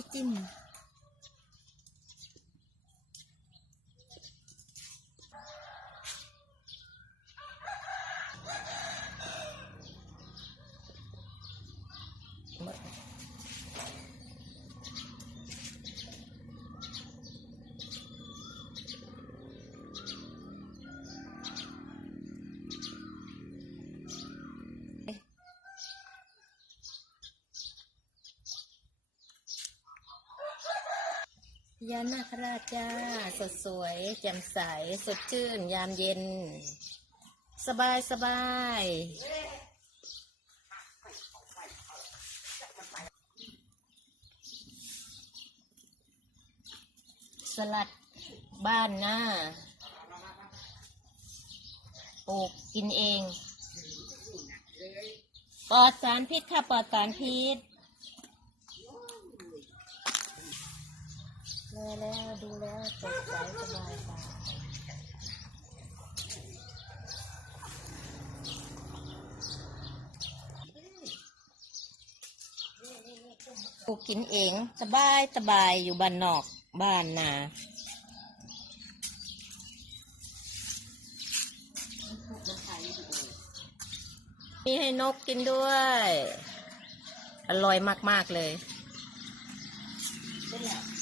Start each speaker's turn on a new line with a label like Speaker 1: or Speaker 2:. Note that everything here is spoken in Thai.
Speaker 1: ก็จิ้ม พญานาคราชจ้าสดสวยแจ่มใสสดชื่น ยามเย็น สบายสบายสลัดบ้านหน้าปลูกกินเอง ปลอดสารพิษค่ะ ปลอดสารพิษ เลยแล้วดูแล้วสดใสสบายตาปลูกกินเองสบายสบายอยู่บ้านนอกบ้านนามีให้นกกินด้วย อร่อยมาก ๆ เลย
Speaker 2: เละ